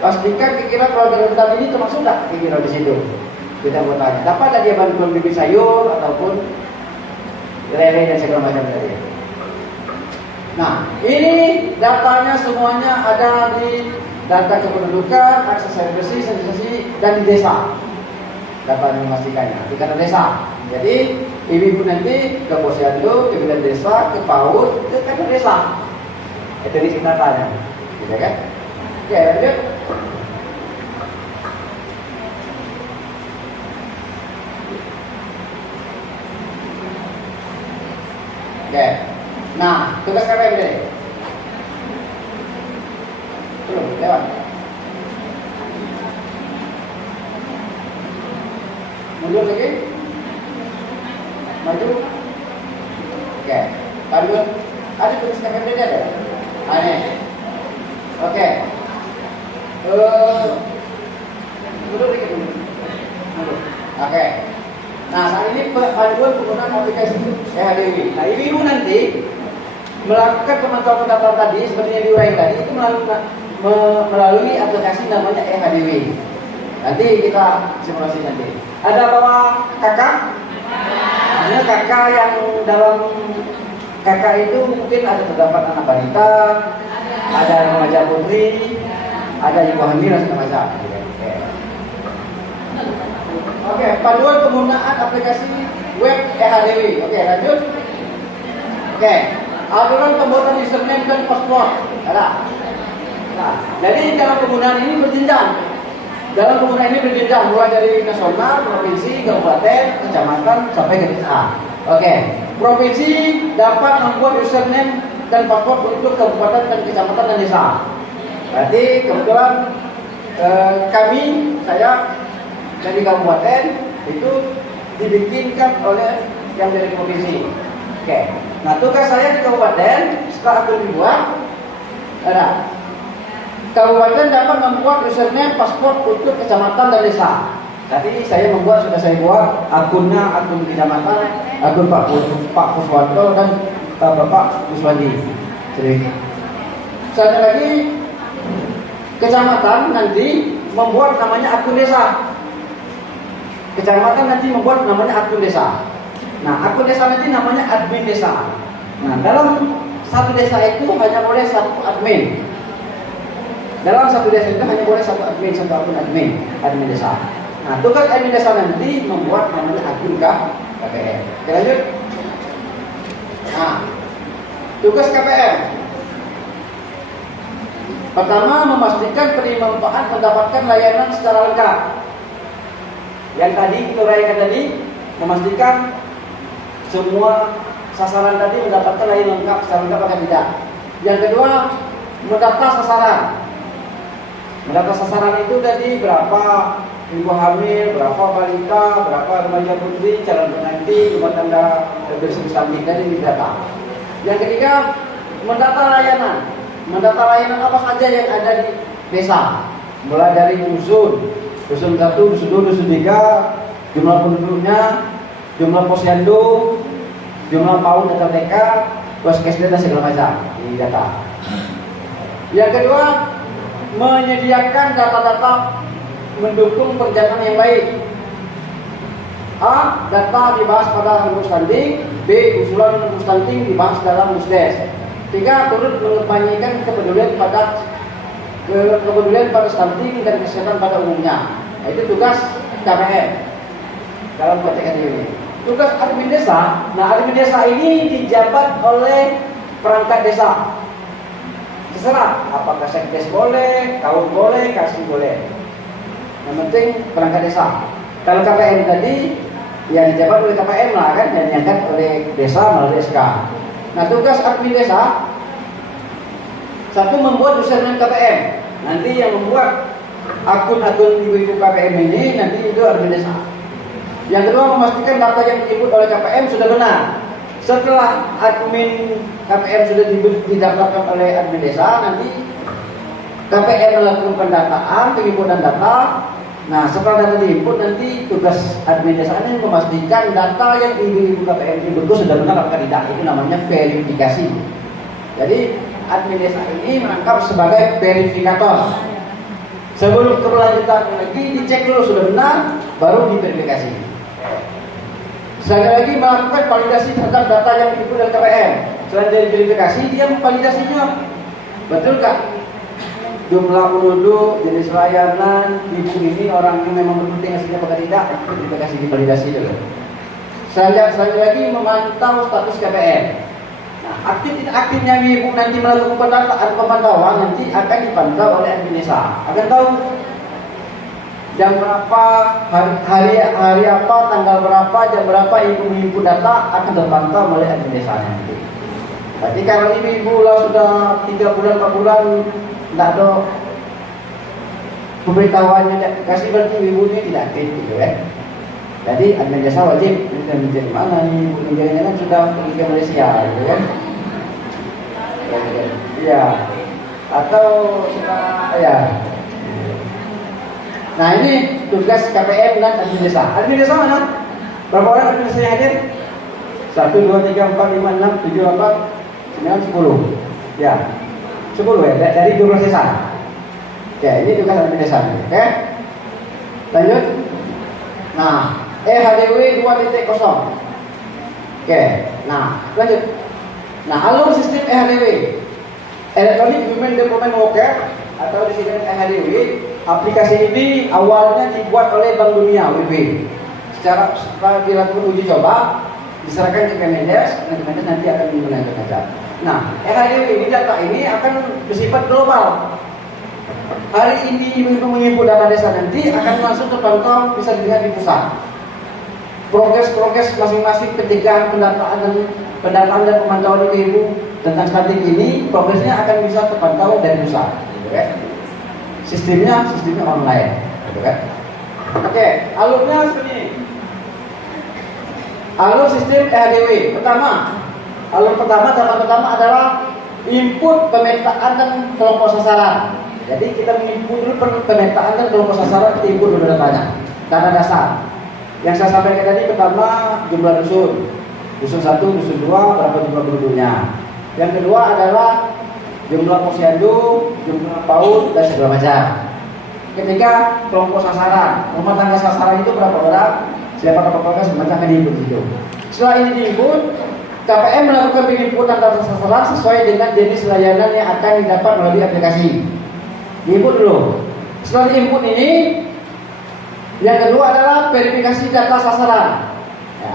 pastikan kira-kira program rentan ini termasuk tidak kira-kira di situ. Kita mau tanya, dapat ada dia bantuan bibit sayur ataupun lele dan segala macam tadi. Nah, ini datanya semuanya ada di data kependudukan, akses air bersih, sanitasi, dan di desa. Dapat memastikannya di kantor desa. Jadi ibu-ibu nanti ke posyandu, ke bidan desa, ke PAUD, ke kantor desa. Itu di kita tanya, gitu kan? Oke, lanjut. Oke, nah tugas KPM deh. Belum, lewat. Mundur lagi. Maju. Oke, lanjut. Ada tugas KPM deh ada? Aneh. Oke. Mundur lagi dulu. Mundur. Oke. Nah, saat ini panduan penggunaan aplikasi EHDW. Nah, ibu nanti melakukan pemantauan pendaftaran tadi seperti yang diuraikan tadi itu melalui aplikasi namanya EHDW. Nanti kita simulasi nanti. Ada bawa kakak? Maksudnya kakak yang dalam kakak itu mungkin ada terdapat anak balita, ada remaja putri, ada ibu hamil dan segala macam. Oke, panduan penggunaan aplikasi web EHDW. Oke, lanjut. Oke, aturan pembuatan username dan password. Ada. Nah, jadi dalam penggunaan ini berjenjang. Dalam penggunaan ini berjenjang mulai dari nasional, provinsi, kabupaten, kecamatan sampai ke desa. Oke, provinsi dapat membuat username dan password untuk kabupaten dan kecamatan dan desa. Berarti kebetulan saya dari kabupaten itu dibikinkan oleh yang dari provinsi. Oke. Nah, tugas saya di kabupaten setelah akun dibuat ada. Kabupaten dapat membuat username password untuk kecamatan dan desa. Tadi saya sudah saya buat akunnya, akun kecamatan, akun Pak Kuswanto dan Bapak Kuswandi. Jadi satu lagi kecamatan nanti membuat namanya akun desa. Kecamatan nanti membuat namanya akun desa. Nah, akun desa nanti namanya admin desa. Nah, dalam satu desa itu hanya boleh satu admin. Dalam satu desa itu hanya boleh satu admin, satu akun admin desa. Nah, tugas admin desa nanti membuat namanya akun KPM. Oke, lanjut. Nah, tugas KPM. Pertama, memastikan penerima manfaat mendapatkan layanan secara lengkap. Yang tadi kita uraikan tadi, memastikan semua sasaran tadi mendapatkan layanan lengkap secara lengkap atau tidak. Yang kedua, mendata sasaran. Mendata sasaran itu tadi berapa ibu hamil, berapa balita, berapa remaja putri, calon pengantin, rumah tangga bersih stunting tadi didata. Yang ketiga, mendata layanan. Mendata layanan apa saja yang ada di desa. Mulai dari dusun 1, dusun 2, dusun 3, jumlah penduduknya, jumlah posyandu, jumlah PAUD atau TK, puskesmas dan segala macam di data. Yang kedua, menyediakan data-data mendukung perencanaan yang baik. A. Data dibahas pada rumus stunting. B. Usulan rumus stunting dibahas dalam musdes. 3. Turut mengembanyakan kepedulian pada stunting dan kesehatan pada umumnya. Nah, itu tugas KPM dalam konteks ini. Tugas admin desa. Nah, admin desa ini dijabat oleh perangkat desa. Terserah, apakah sekdes boleh, kaum boleh, kasih boleh. Yang penting perangkat desa. Kalau KPM tadi, ya dijabat oleh KPM lah kan, dan diangkat oleh desa melalui SK. Nah, tugas admin desa, satu membuat username KPM. Nanti yang membuat akun-akun ibu-ibu KPM ini nanti itu admin desa. Yang kedua, memastikan data yang diinput oleh KPM sudah benar. Setelah admin KPM sudah didaftarkan oleh admin desa, nanti KPM melakukan pendataan, penginputan data, Nah, setelah data diinput, nanti tugas admin desa ini memastikan data yang ibu KPM input sudah benar atau tidak. Itu namanya verifikasi. Jadi admin desa ini menangkap sebagai verifikator. Sebelum keberlanjutan lagi dicek dulu sudah benar, baru diverifikasi. Sekali lagi melakukan validasi terhadap data yang diinput dari KPM. Selain dari verifikasi, dia memvalidasinya. Betul gak? Jumlah penduduk, jenis layanan, ibu ini orang yang memang penting hasilnya apa tidak, itu verifikasi divalidasi dulu. Selanjutnya lagi memantau status KPM. Nah, aktif tidak aktifnya ibu nanti melakukan pemantauan nanti akan dipantau oleh admin desa. Akan tahu jam berapa, hari apa, tanggal berapa, jam berapa ibu menginput data akan terpantau oleh admin desa nanti. Berarti kalau ibu sudah 3 bulan, 4 bulan tidak ada pemberitahuannya kasih, berarti ibu ini tidak aktif gitu kan. Jadi admin desa wajib mencari mana nih ibu ini kan sudah pergi ke Malaysia gitu kan. Iya. Atau sudah ya. Nah, ini tugas KPM dan admin desa. Admin desa mana? Berapa orang admin desa yang hadir? 1, 2, 3, 4, 5, 6, 7, 8, 9, 10. Ya. 10 ya, dari 12 desa. Ya, ini tugas admin desa. Oke. Lanjut. Nah, EHDW 2.0. Oke. Nah, lanjut. Nah, alur sistem EHDW. Electronic Human Development Worker atau disingkat EHDW. Aplikasi ini awalnya dibuat oleh Bank Dunia (WB). Setelah dilakukan uji coba, diserahkan ke Kemendes, dan Kemendes nanti akan menggunakan. Nah, EHDW ini data ini akan bersifat global. Hari ini ibu menginput data desa nanti akan langsung terpantau bisa dilihat di pusat. Progres masing-masing pencegahan pendataan dan pemantauan ibu tentang statik ini progresnya akan bisa terpantau dari pusat. Gitu kan? Sistemnya online. Gitu kan? Oke, alurnya seperti ini. Alur sistem EHDW alur pertama adalah input pemetaan dan kelompok sasaran. Jadi kita menginput dulu pemetaan dan kelompok sasaran, kita input dulu datanya, data dasar. Yang saya sampaikan tadi pertama jumlah dusun 1, dusun 2, berapa jumlah penduduknya. Yang kedua adalah jumlah posyandu, jumlah PAUD dan segala macam. Ketiga kelompok sasaran, rumah tangga sasaran itu berapa orang, siapa kelompoknya semacam akan diinput itu. Setelah ini diinput, KPM melakukan penginputan data sasaran sesuai dengan jenis layanan yang akan didapat melalui aplikasi. Diinput dulu. Setelah diinput ini, yang kedua adalah verifikasi data sasaran. Ya.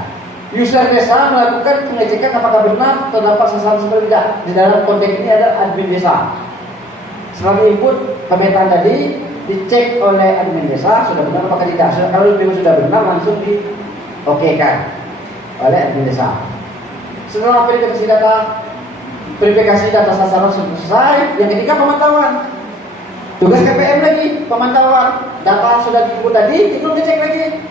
User desa melakukan pengecekan apakah benar terdapat sasaran seperti tidak. Di dalam konteks ini ada admin desa. Setelah diinput pemetaan tadi, dicek oleh admin desa sudah benar apakah tidak. Kalau sudah benar langsung di-okekan oleh admin desa. Setelah verifikasi data sasaran selesai, yang ketiga pemantauan. Tugas KPM lagi, pemantauan. Data sudah diinput tadi, itu dicek lagi.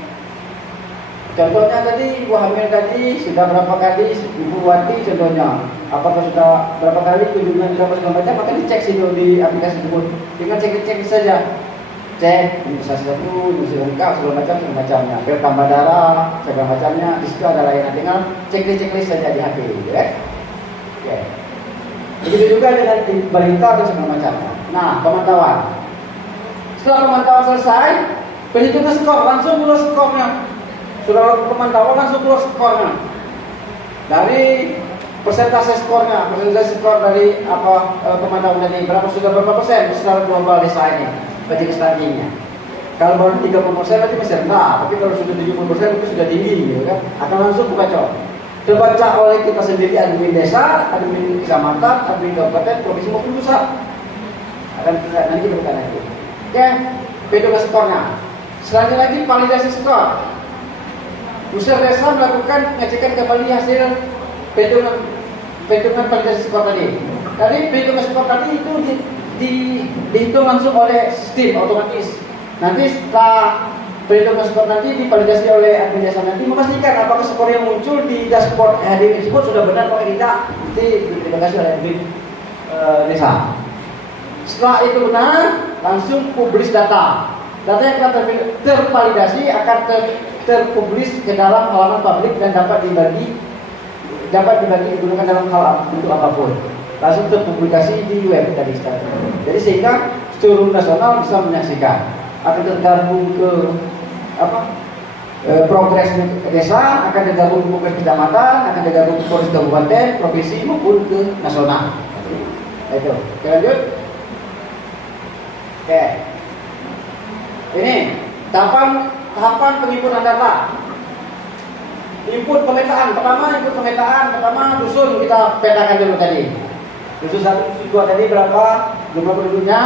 Contohnya tadi, Ibu hamil tadi sudah berapa kali, Ibu Wati contohnya, apakah sudah berapa kali kunjungan di segala macam, maka dicek situ di aplikasi tersebut. Dengan cek saja. Cek imunisasi 1, imunisasi lengkap, segala macamnya. Tambah darah, segala macamnya. Di situ ada layanan, tinggal checklist saja di HP, ya. Oke. Begitu juga dengan balita dan segala macamnya. Nah, pemantauan. Setelah pemantauan selesai, perhitungan skor, langsung keluar skornya. Sudah pemantauan langsung keluar skornya. Dari persentase skornya, persentase skor dari pemantauan tadi berapa persen secara global desa ini, budget standingnya. Kalau baru 30% berarti masih rendah, tapi kalau sudah 70% itu sudah tinggi, gitu kan? Akan langsung dibaca. Terbaca oleh kita sendiri, admin desa, admin kecamatan, admin kabupaten, provinsi maupun pusat. Nanti kita bukan lagi. Oke, perhitungan skornya. Selanjutnya lagi validasi skor. User desa melakukan pengecekan kembali hasil perhitungan validasi skor tadi. Tadi perhitungan skor tadi itu dihitung langsung oleh sistem otomatis. Nanti setelah perhitungan skor nanti divalidasi oleh admin desa, nanti memastikan apakah skor yang muncul di dashboard EHDW tersebut sudah benar atau tidak. Nanti divalidasi oleh admin desa. Setelah itu benar, langsung publish data. Data yang telah tervalidasi akan terpublis ke dalam halaman publik dan dapat digunakan dalam hal untuk apapun. Langsung terpublikasi di web dari Status. Jadi sehingga seluruh nasional bisa menyaksikan. Akan tergabung ke progres desa, akan tergabung ke progres kecamatan, akan tergabung ke progres kabupaten, provinsi maupun ke nasional. Itu. Oke, lanjut. Oke. Ini tahapan penginputan data. Input pemetaan pertama dusun kita petakan dulu tadi. Dusun 1, dusun 2 tadi berapa jumlah penduduknya?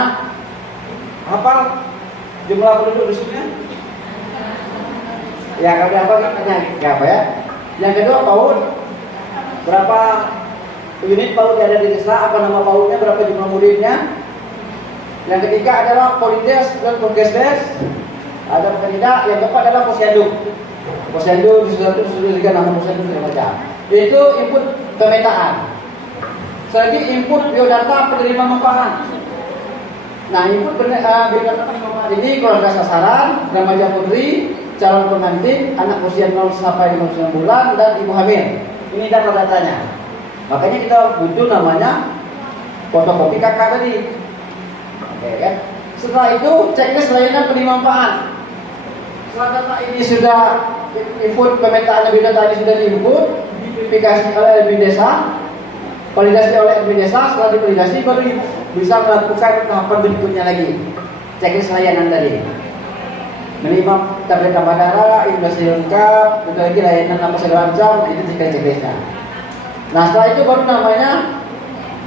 Hafal jumlah penduduk dusunnya? Ya kalau apa tanya apa ya? Yang kedua PAUD berapa unit PAUD yang ada di desa? Apa nama PAUDnya? Berapa jumlah muridnya? Yang ketiga adalah Polides dan Progresdes. Ada apa tidak? Yang keempat adalah Posyandu. Posyandu di suatu juga nama Posyandu sudah baca. Itu input pemetaan. Selanjutnya input biodata penerima manfaat. Nah, input biodata penerima manfaat ini keluarga sasaran, remaja putri, calon pengantin, anak usia 0 sampai 59 bulan dan ibu hamil. Ini data-datanya. Makanya kita butuh namanya fotokopi KK tadi. Oke, kan? Setelah itu checklist layanan penerima manfaat. Setelah data ini sudah input pemetaan biodata ini sudah diinput, diverifikasi oleh admin desa, validasi oleh admin desa, setelah divalidasi baru bisa melakukan tahapan berikutnya lagi. Checklist layanan tadi. Menerima tablet tambah darah, imunisasi lengkap, itu lagi layanan apa segala macam, itu checklistnya. Nah setelah itu baru namanya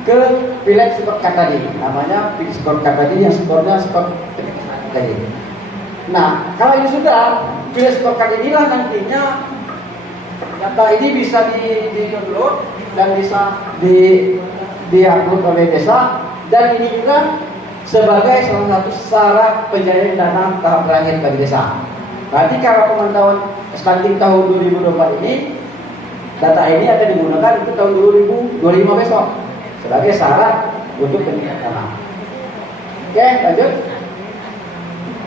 ke village support card tadi, namanya village support card tadi yang skornya skor tadi. Nah kalau ini sudah village support card inilah nantinya data ini bisa di-download dan bisa di-upload oleh desa, dan ini juga sebagai salah satu syarat pencairan dana tahap terakhir bagi desa. Berarti kalau pemantauan stunting tahun 2024 ini, data ini akan digunakan untuk tahun 2025 besok sebagai syarat untuk pencairan dana. Oke, lanjut.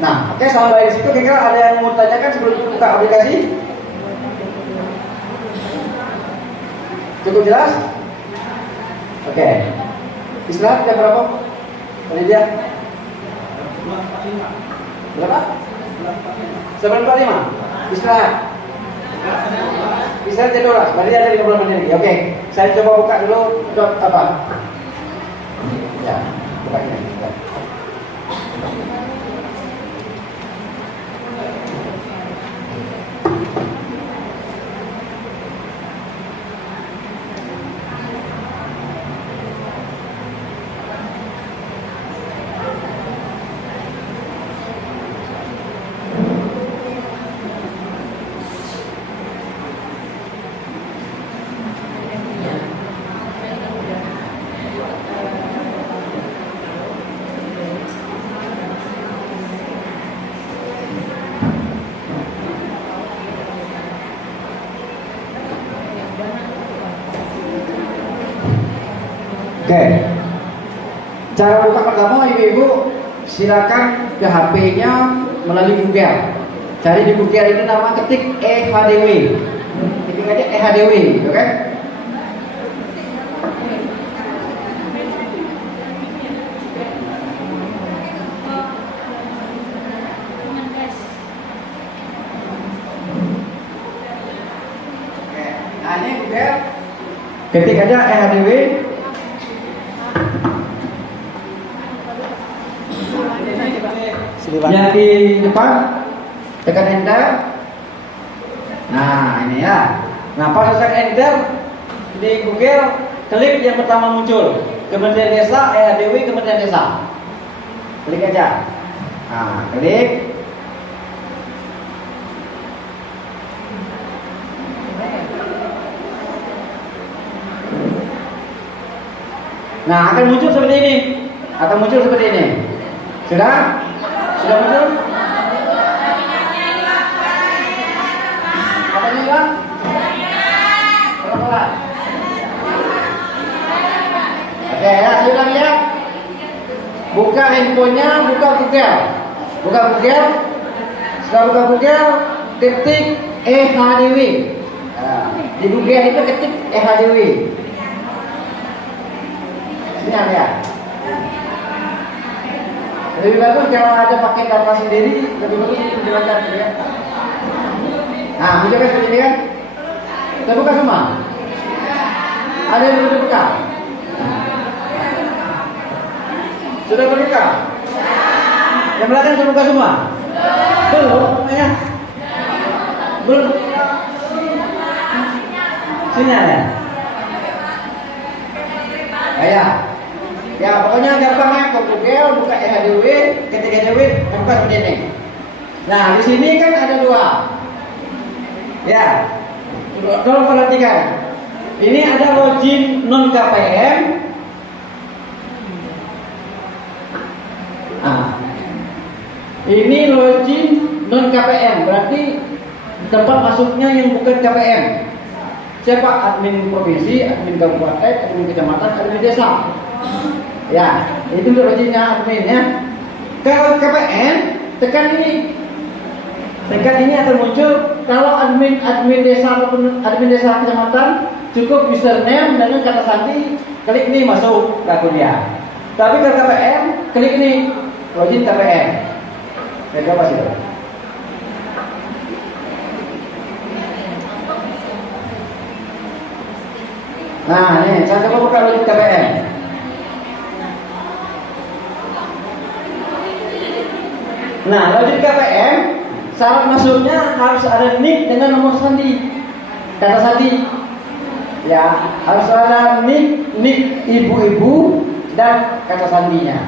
Nah, oke, sampai di situ kira-kira ada yang mau tanyakan sebelum buka aplikasi? Cukup jelas? Oke. Istirahat jam berapa? Panitia? Berapa? 9.45. Istirahat. Istirahat jam 12. Berarti ada 15 menit lagi. Oke. Saya coba buka dulu apa? Ya, buka ini. Ya. Oke, cara buka pertama ibu-ibu silakan ke HP-nya melalui Google. Cari di Google itu nama ketik EHDW, ketik aja EHDW, gitu kan? Nah ini Google, ketik aja EHDW. Yang di depan tekan enter. Nah ini ya. Nah pas tekan enter di Google, klik yang pertama muncul Kementerian Desa, EHDW Kementerian Desa. Klik aja. Nah klik. Nah akan muncul seperti ini. Sudah? Sudah muncul? Apa ini Bang? Pelan-pelan. Oke ya, saya ulang ya. Buka handphonenya, buka Google. Buka Google. Setelah buka Google, ketik EHDW. Nah, di Google itu ketik EHDW. Sinyal ya. Lebih bagus kalau ada pakai data sendiri, lebih bagus itu dilancar ya. Nah, bisa kan seperti ini kan? Kita buka semua. Ada yang belum dibuka? Sudah terbuka? Yang belakang sudah buka semua? Belum, namanya. Belum. Sinyal ya? Ya, pokoknya gampang ya, ke Google, buka EHDW, ketik EHDW, buka seperti ini. Nah, di sini kan ada dua. Ya, tolong perhatikan. Ini ada login non KPM. Nah, ini login non KPM, berarti tempat masuknya yang bukan KPM. Siapa? Admin provinsi, admin kabupaten, admin kecamatan, admin desa. Ya, itu loginnya admin ya. Kalau KPM, tekan ini. Tekan ini akan muncul. Kalau admin desa ataupun admin desa kecamatan, cukup username dengan kata sandi, klik ini masuk ke akun dia. Tapi kalau KPM, klik ini login KPM. Saya coba sih. Nah, ini saya coba buka login KPM. Nah, login KPM, syarat masuknya harus ada NIK dengan nomor sandi, kata sandi. Ya, harus ada NIK ibu-ibu dan kata sandinya.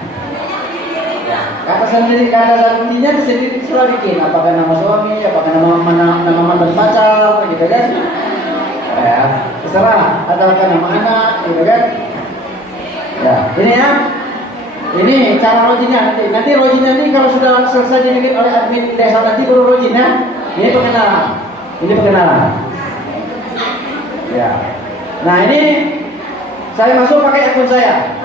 Ya, kata sandinya sendiri selalu bikin. Apakah nama suami, apakah nama mantan pacar, gitu kan? Ya, terserah. Ataukah nama anak, gitu kan? Ya, ini ya. Ini cara loginnya nanti loginnya ini kalau sudah selesai dibikin oleh admin desa nanti baru login ya. Ini pengenalan. Ya. Nah ini saya masuk pakai akun saya.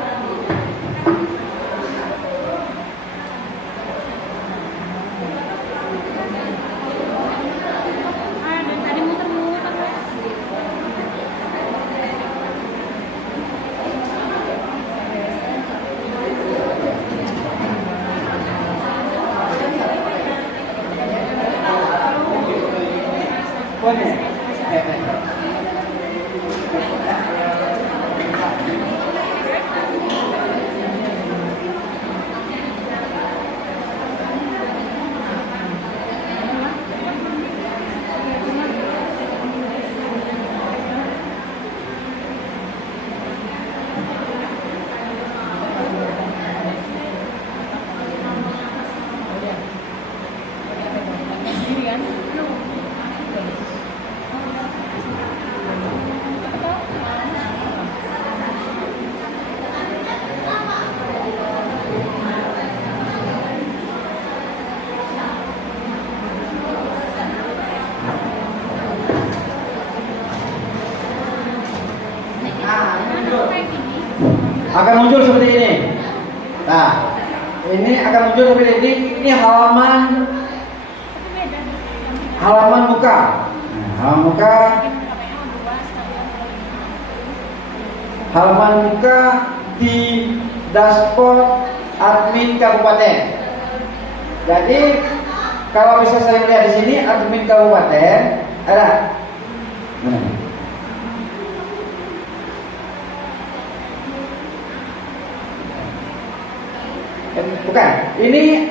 Akan muncul seperti ini. Nah, ini akan muncul seperti ini. Ini halaman muka. Halaman muka di dashboard admin kabupaten. Jadi kalau bisa saya lihat di sini admin kabupaten ada. Bukan, ini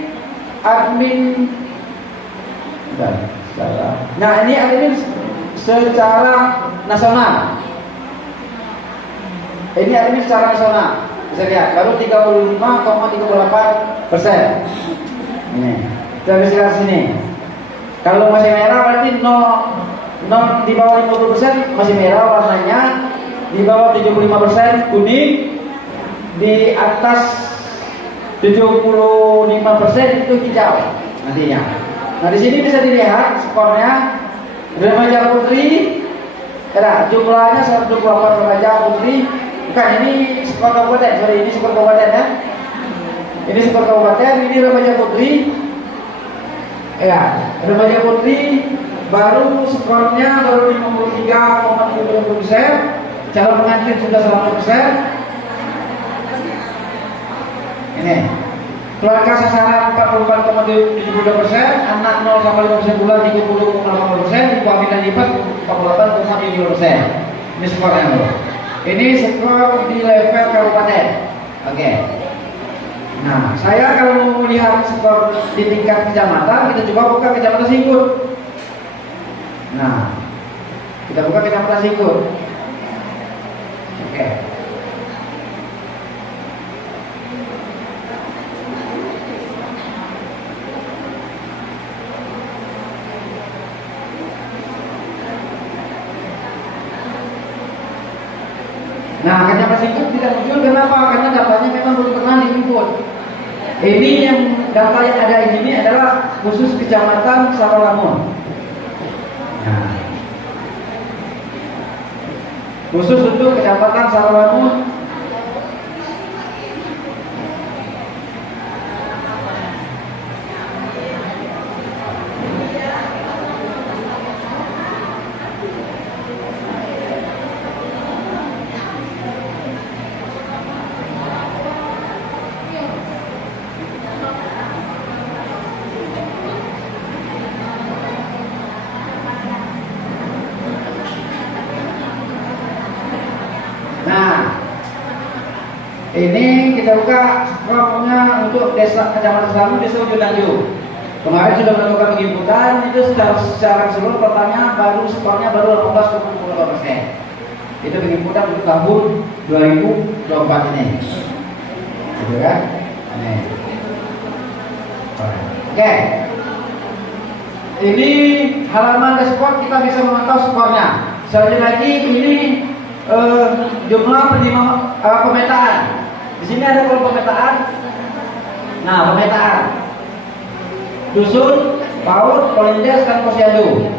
admin. Salah. Nah, ini admin secara nasional. Ini admin secara nasional. Bisa lihat, baru 35,38%. Ini. Kita bisa lihat sini. Kalau masih merah berarti 0 di bawah 50% masih merah warnanya, di bawah 75% kuning, di atas 75% itu hijau nantinya. Nah di sini bisa dilihat skornya remaja putri, jumlahnya 128 remaja putri. Bukan, ini skor kabupaten, sorry, ini skor kabupaten ya. Ini skor kabupaten, ini remaja putri Ya, remaja putri baru skornya baru 53,70%, calon pengantin sudah 100%. Ini keluarga sasaran 44,72%, anak 0 sampai 15 bulan 30,80%, ibu hamil dan lipat 48,70%. Ini skornya loh. Ini skor di level kabupaten. Oke. Nah, saya kalau mau melihat skor di tingkat kecamatan, kita coba buka kecamatan Singkut. Nah, kita buka kecamatan Singkut. Oke. Nah, kecamatan Singkut tidak muncul kenapa? Karena datanya memang belum pernah diinput. Ini yang data yang ada ini adalah khusus kecamatan Sarawangun. Nah, khusus untuk kecamatan Sarawangun. Ini kita buka skornya untuk desa kecamatan Selamu, desa Ujung Tanjung. Kemarin sudah melakukan penginputan, itu secara keseluruhan pertanyaan baru skornya baru 18,2%. Itu penginputan untuk tahun 2024 ini. Gitu kan? Ini. Oke. Ini halaman dashboard kita bisa memantau skornya. Selanjutnya lagi ini jumlah pemetaan. Di sini ada kolom pemetaan. Nah, pemetaan dusun, PAUD, Polindes, dan Posyandu.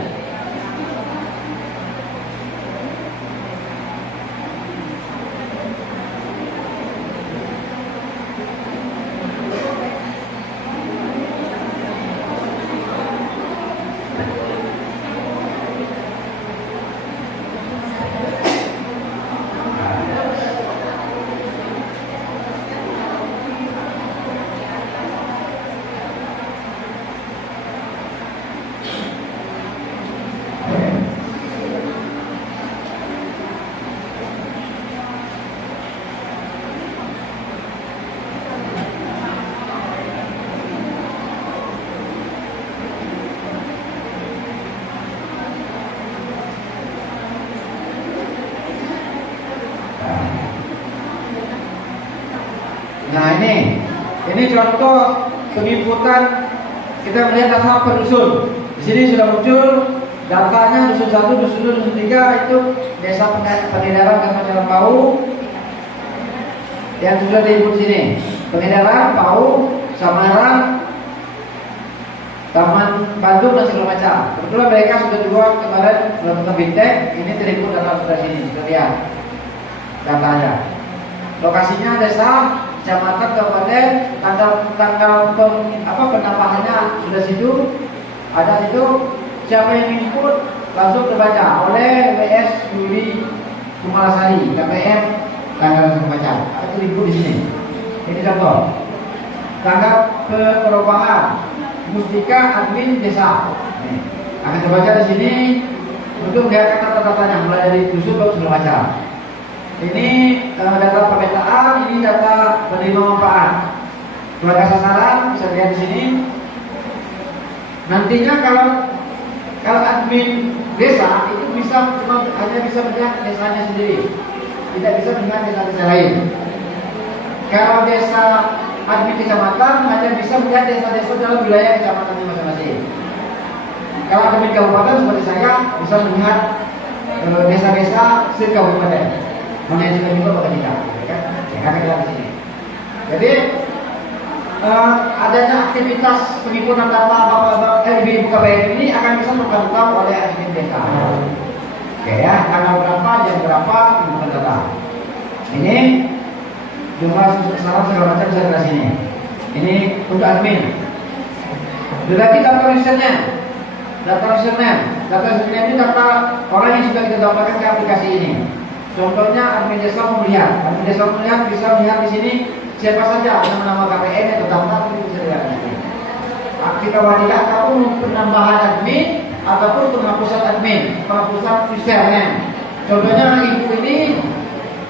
Nah, ini contoh penginputan. Kita melihat data per dusun. Di sini sudah muncul datanya dusun 1, dusun 2, dusun 3 itu desa Pengedaran, Kecamatan Pau yang sudah diinput sini. Pengedaran, Pau, Samaran, Taman Bandung dan segala macam. Kebetulan mereka sudah juga kemarin melakukan bintek. Ini terinput data sudah sini, sudah lihat datanya. Lokasinya desa, kecamatan, kabupaten, tanggal penambahannya sudah situ, ada situ. Siapa yang input langsung terbaca oleh WS Yuli Kumalasari, KPM tanggal terbaca. Itu input di sini. Ini contoh. Tanggal perubahan Mustika admin desa. Akan terbaca di sini untuk melihat kata-katanya mulai dari dusun ke segala macam. Ini data pemetaan, ini data penerima manfaat. Keluarga sasaran bisa lihat di sini. Nantinya kalau admin desa itu hanya bisa melihat desanya sendiri, tidak bisa melihat desa-desa lain. Kalau desa admin kecamatan hanya bisa melihat desa-desa dalam wilayah kecamatannya masing-masing. Kalau admin kabupaten seperti saya bisa melihat desa-desa se-kabupaten. Mana yang sudah juga bakal kita, karena kita di sini. Jadi adanya aktivitas penghimpunan data ibu KPM ini akan bisa terpantau oleh admin desa. Oke ya, tanggal berapa, jam berapa penghimpunan data. Ini jumlah sasaran segala macam bisa dari sini. Ini untuk admin. Berarti daftar usernya. Daftar usernya. Daftar usernya itu daftar orang yang sudah kita daftarkan ke aplikasi ini. Contohnya admin desa mau melihat. Admin desa mau melihat bisa melihat di sini siapa saja nama-nama KPN yang terdaftar itu bisa dilihat di sini. Kita wajibkan ataupun penambahan admin ataupun penghapusan admin, penghapusan usernya. Contohnya ibu ini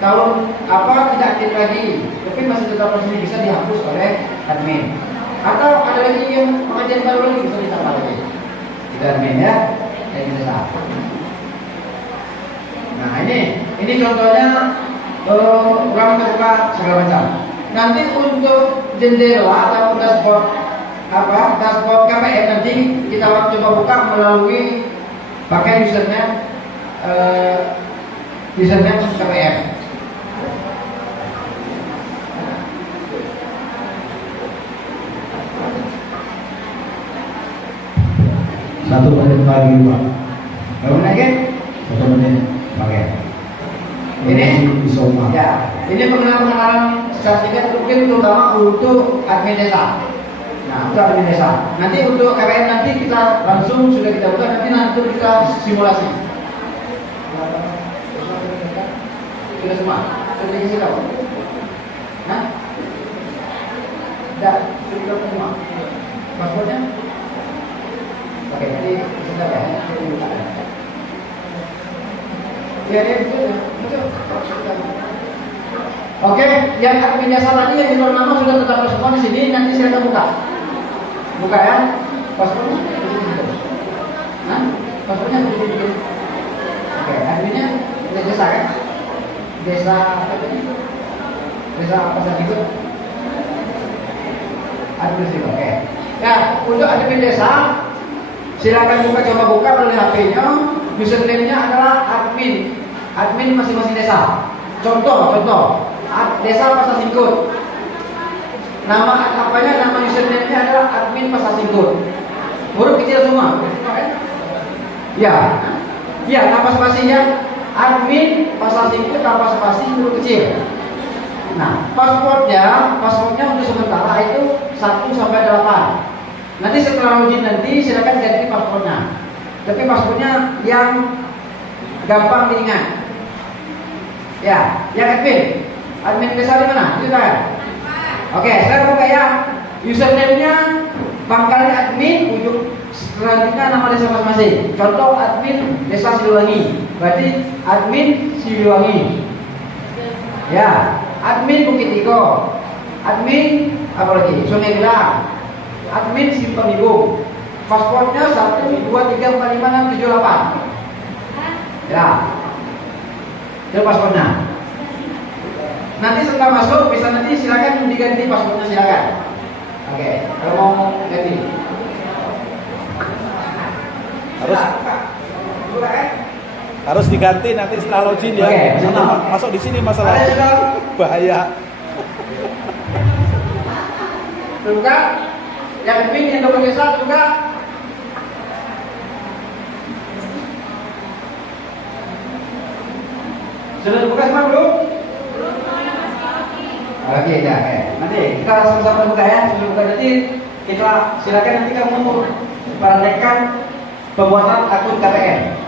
kalau tidak aktif lagi, tapi masih tetap di sini bisa dihapus oleh admin. Atau ada lagi yang pengajian baru lagi bisa ditambah lagi. Itu admin ya, yang bisa. Nah ini contohnya ruang terbuka segala macam. Nanti untuk jendela atau dashboard dashboard KPM nanti kita coba buka melalui pakai username KPM. Satu menit lagi Pak. Berapa lagi? 1 menit. Oke. Ini Isoma. ya, ini pengenalan sertifikat mungkin terutama untuk admin desa. Nah, untuk admin desa. Nanti untuk KPM nanti kita langsung sudah kita buka, nanti kita simulasi. Sudah semua. Sudah dikasih tahu. Nah, sudah semua. Paspornya? Oke, jadi sebentar ya. Oke, yang admin dasar tadi yang di luar nama sudah terdapat semua di sini. Nanti saya akan buka ya. Paspornya nah, paspornya begini. Oke, adminnya desa kan? Desa apa saja itu? Admin sih, oke. Ya, untuk admin desa silakan coba buka melalui HP-nya. Username-nya adalah admin masing-masing desa. Contoh, desa Pasar Singkut. Nama username-nya adalah admin Pasar Singkut. Huruf kecil semua. Ya, tanpa spasinya admin Pasar Singkut tanpa spasi huruf kecil. Nah, passwordnya untuk sementara itu 1 sampai 8. Nanti setelah login nanti silakan ganti passwordnya. Tapi passwordnya yang gampang diingat. Ya, yang admin desa di mana? Itu kan? Oke, saya buka ya. Username-nya pangkalnya admin, ujung selanjutnya nama desa masing-masing. Contoh admin desa Siliwangi, berarti admin Siliwangi. Ya, admin Bukit Tigo, admin apa lagi? Sungai Gelang, admin Simpang Ibu. Paspornya 1, 2, 3, 4, 5, 6, 7, 8. Ya, itu paspornya. Nanti setelah masuk bisa nanti silakan diganti paspornya silakan. Oke, kalau mau ganti. Harus diganti nanti setelah login ya. Oke, masuk di sini masalah bahaya. Buka, yang admin yang double desa buka. Sudah dibuka semua belum? Oke, ya. Nanti kita sama-sama buka ya. Sebelum buka nanti kita silakan nanti kamu praktekkan pembuatan akun KPM.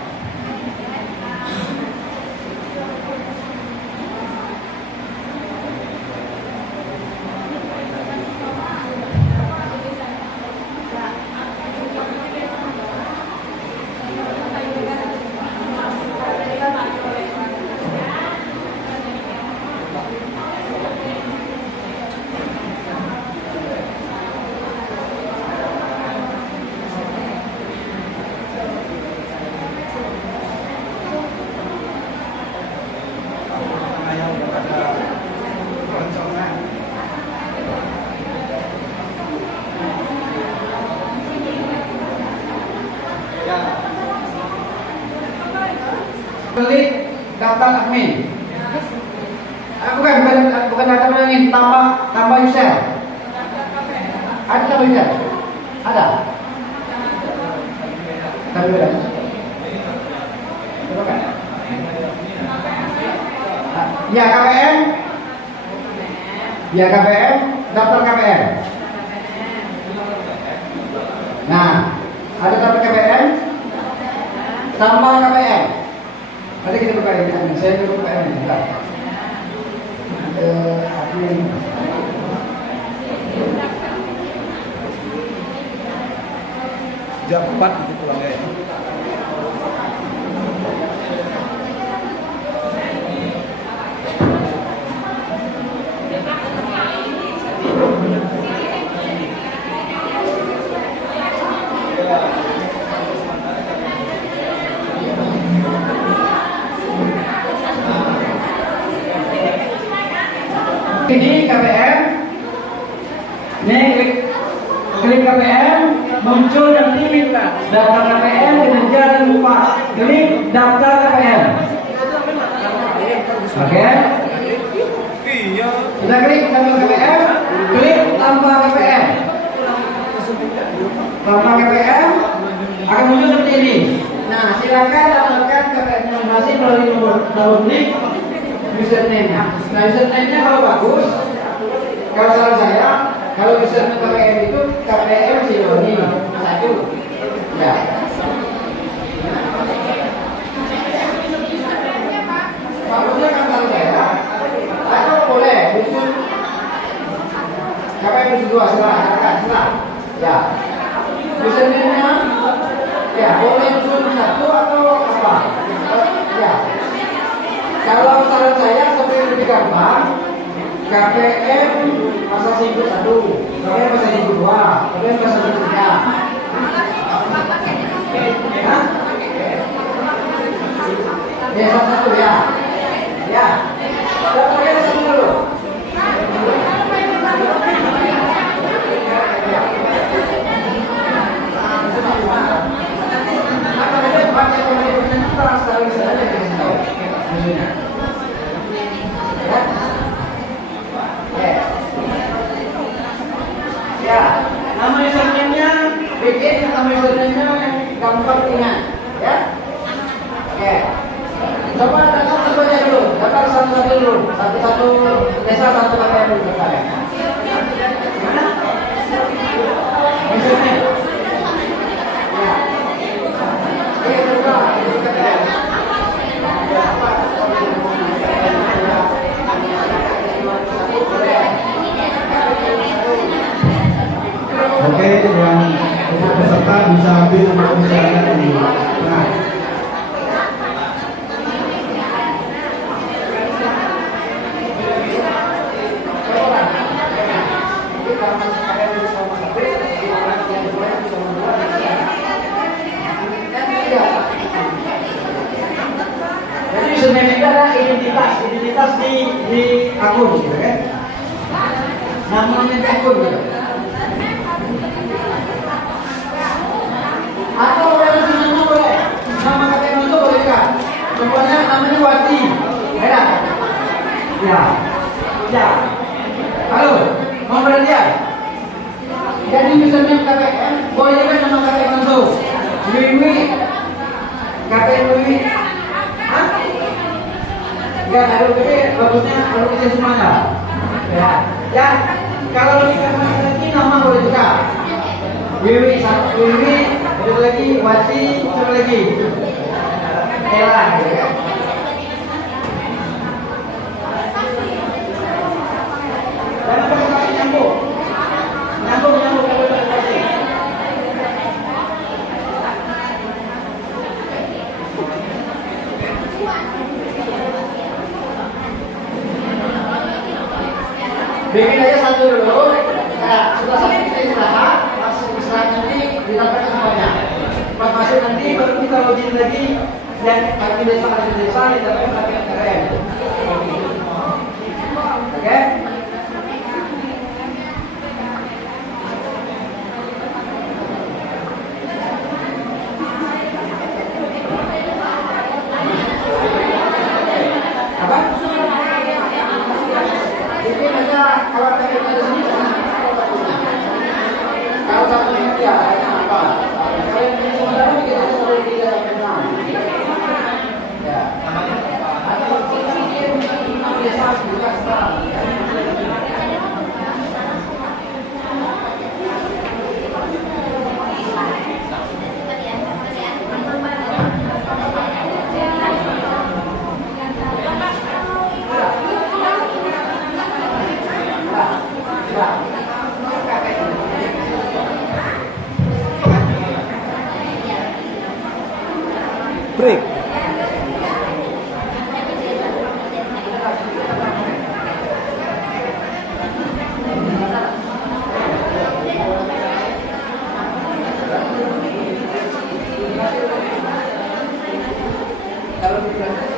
Klik daftar admin. Bukan daftar admin, tambah user. Ada tambah user? Ada. Tapi ada. Coba kan? Ya KPM. Ya KPM, daftar KPM. Nah, ada tambah KPM, tambah KPM. Nanti kita buka ini, saya buka KPM ini. Jam 4 itu pulangnya ya. Ini KPM, ini klik KPM, muncul nanti daftar KPM, kinerja dan upah. Klik daftar KPM. Oke? Sudah klik daftar KPM, klik tambah KPM. Tambah KPM akan muncul seperti ini. Nah, silakan daftarkan KPM masih melalui nomor klik username-nya. Nah, username-nya kalau bagus, kalau saran saya, kalau username KPM itu KPM Siloni 1. Ya. Bagusnya kan saran saya, atau boleh usul KPM usul 2, silakan. Ya. Username-nya, ya boleh usul 1 atau apa? Ya. Kalau saran saya supaya lebih gampang, KPM masa singgung 1, KPM masa singgung 2, KPM masa singgung 3. Hah? Ya, satu ya. Ya. Daftarnya satu dulu. Apa ada baca komentar transfer saja kita maksudnya. Ya, nama username-nya bikin nama username-nya yang gampang ingat, ya. Oke. Coba daftar semuanya dulu, daftar satu-satu dulu, satu-satu desa satu KPM dulu daftar. Mana? Username. Ya. Oke, coba KPM. Oke, yang untuk peserta bisa ambil nomor undiannya di tengah. Jadi username itu adalah identitas di akun, gitu kan? Namanya di akun, gitu. Atau boleh kasih nama boleh, nama KPM itu boleh kan? Contohnya namanya Wati, ada? Ya, ya. Halo, mau berlihat? Jadi username KPM boleh juga nama KPM itu. Wiwi, KPM Wiwi. Hah? Ya, kalau gede bagusnya kalau kecil semuanya. Ya, ya. Kalau lebih keras lagi nama boleh juga. Wiwi, ada lagi Wati, satu lagi Ella, gitu kan? Dan apa yang nyambung kalau Wati. Bikin aja satu dulu. Nah, setelah satu kita istirahat, istirahat nanti didapatkan semuanya. Pas masuk nanti baru kita login lagi dan kaki desa didapatkan KPM. Oke? Apa? Ini aja kalau KPM di sini. Kalau satu ya, apa? Kalau yang sementara kita selalu 3 sampai 6. Ya. Atau bulan.